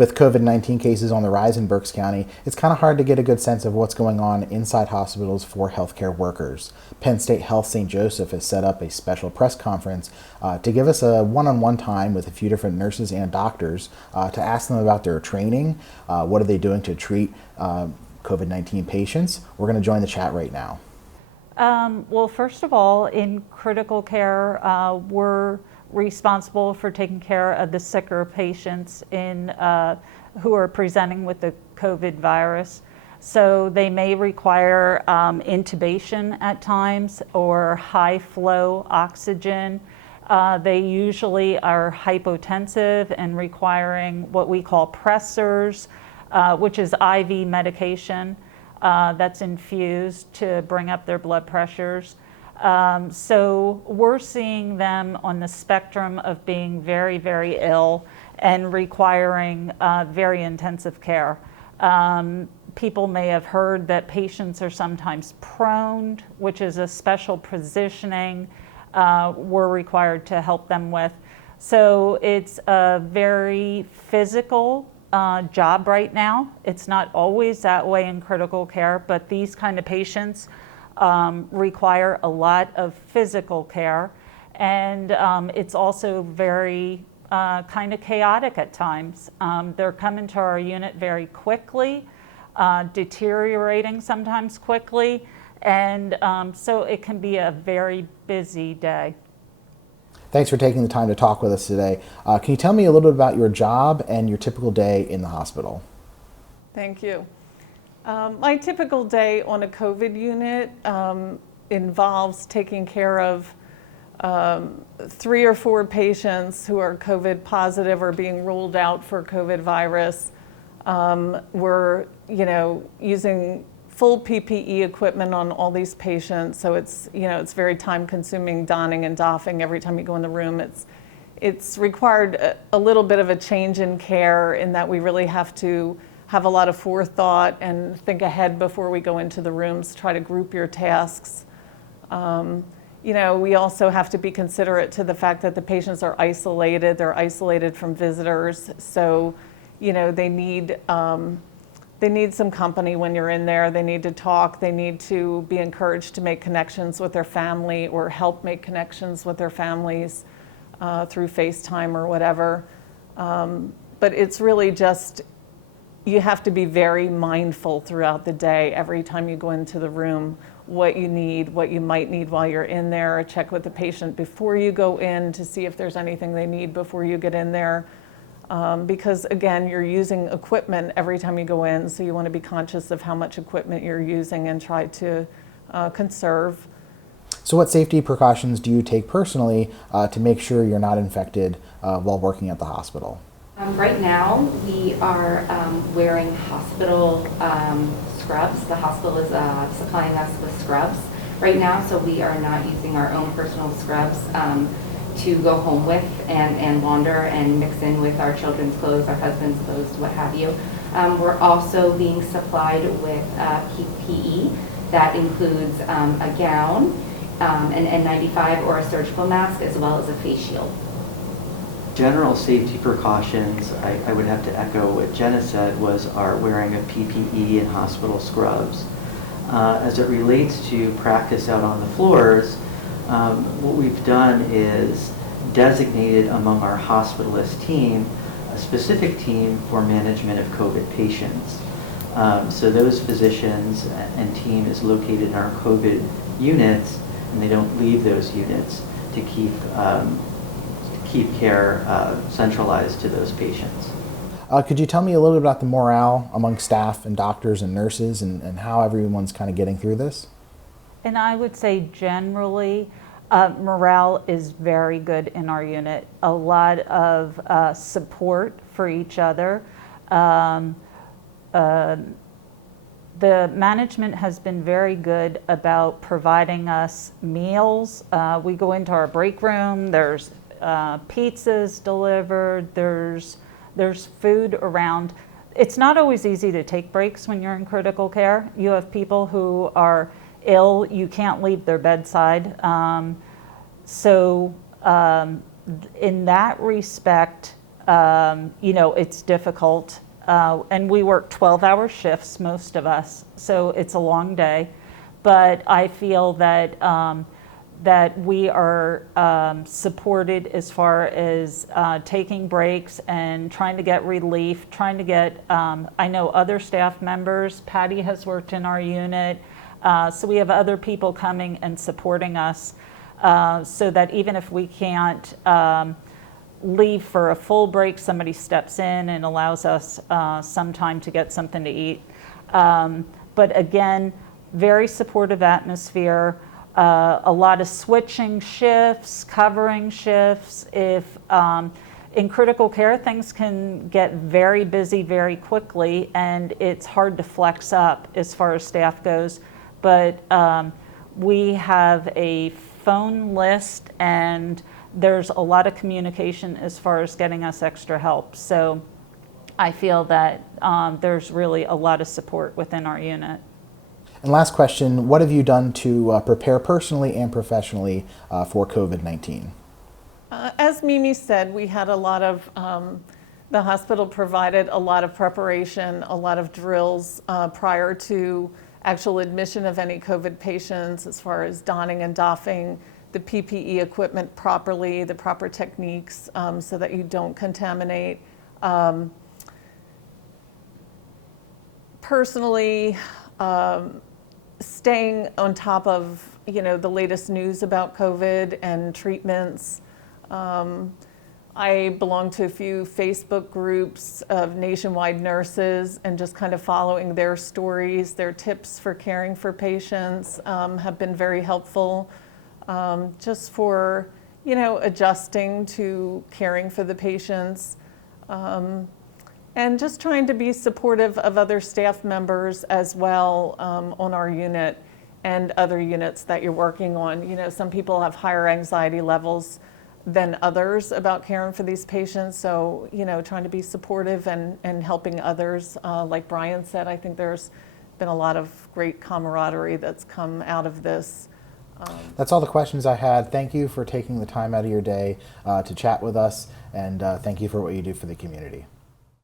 With COVID-19 cases on the rise in Berks County, it's kind of hard to get a good sense of what's going on inside hospitals for healthcare workers. Penn State Health St. Joseph has set up a special press conference to give us a one-on-one time with a few different nurses and doctors to ask them about their training, what are they doing to treat COVID-19 patients. We're going to join the chat right now. Well, first of all, in critical care, we're responsible for taking care of the sicker patients who are presenting with the COVID virus. So they may require intubation at times or high flow oxygen. They usually are hypotensive and requiring what we call pressors, which is IV medication that's infused to bring up their blood pressures. So we're seeing them on the spectrum of being very, very ill and requiring very intensive care. People may have heard that patients are sometimes proned, which is a special positioning we're required to help them with. So it's a very physical job right now. It's not always that way in critical care, but these kind of patients require a lot of physical care, and it's also very kind of chaotic at times. They're coming to our unit very quickly, deteriorating sometimes quickly, and so it can be a very busy day. Thanks for taking the time to talk with us today. Can you tell me a little bit about your job and your typical day in the hospital? Thank you. My typical day on a COVID unit involves taking care of 3 or 4 patients who are COVID positive or being ruled out for COVID virus. We're, using full PPE equipment on all these patients, so it's very time-consuming donning and doffing every time you go in the room. It's required a little bit of a change in care in that we really have to have a lot of forethought and think ahead before we go into the rooms, try to group your tasks. We also have to be considerate to the fact that the patients are isolated. They're isolated from visitors, so they need some company when you're in there. They need to talk. They need to be encouraged to make connections with their family or help make connections with their families through FaceTime or whatever. But it's really just, you have to be very mindful throughout the day, every time you go into the room, what you need, what you might need while you're in there. Check with the patient before you go in to see if there's anything they need before you get in there. Because again, you're using equipment every time you go in, so you want to be conscious of how much equipment you're using and try to conserve. So what safety precautions do you take personally to make sure you're not infected while working at the hospital? Right now, we are wearing hospital scrubs. The hospital is supplying us with scrubs right now, so we are not using our own personal scrubs to go home with and launder and mix in with our children's clothes, our husband's clothes, what have you. We're also being supplied with PPE that includes a gown, an N95 or a surgical mask, as well as a face shield. General safety precautions, I would have to echo what Jenna said, was our wearing of PPE and hospital scrubs. As it relates to practice out on the floors, what we've done is designated among our hospitalist team a specific team for management of COVID patients. So those physicians and team is located in our COVID units, and they don't leave those units to keep care centralized to those patients. Could you tell me a little bit about the morale among staff and doctors and nurses and how everyone's kind of getting through this? And I would say generally, morale is very good in our unit. A lot of support for each other. The management has been very good about providing us meals. We go into our break room, there's pizzas delivered, there's food around. It's not always easy to take breaks when you're in critical care. You have people who are ill, you can't leave their bedside. In that respect, it's difficult. And we work 12-hour shifts, most of us, so it's a long day. But I feel that we are supported as far as taking breaks and trying to get relief, trying to get, I know other staff members, Patty has worked in our unit, so we have other people coming and supporting us so that even if we can't leave for a full break, somebody steps in and allows us some time to get something to eat. But again, very supportive atmosphere. A lot of switching shifts, covering shifts. If in critical care, things can get very busy very quickly, and it's hard to flex up as far as staff goes. But we have a phone list, and there's a lot of communication as far as getting us extra help. So I feel that there's really a lot of support within our unit. And last question, what have you done to prepare personally and professionally for COVID-19? As Mimi said, we had a lot of, the hospital provided a lot of preparation, a lot of drills prior to actual admission of any COVID patients, as far as donning and doffing the PPE equipment properly, the proper techniques so that you don't contaminate. Personally, staying on top of the latest news about COVID and treatments. I belong to a few Facebook groups of nationwide nurses, and just kind of following their stories, their tips for caring for patients have been very helpful, just for adjusting to caring for the patients. And just trying to be supportive of other staff members as well on our unit and other units that you're working on. Some people have higher anxiety levels than others about caring for these patients. So, trying to be supportive and helping others. Like Brian said, I think there's been a lot of great camaraderie that's come out of this. That's all the questions I had. Thank you for taking the time out of your day to chat with us, and thank you for what you do for the community.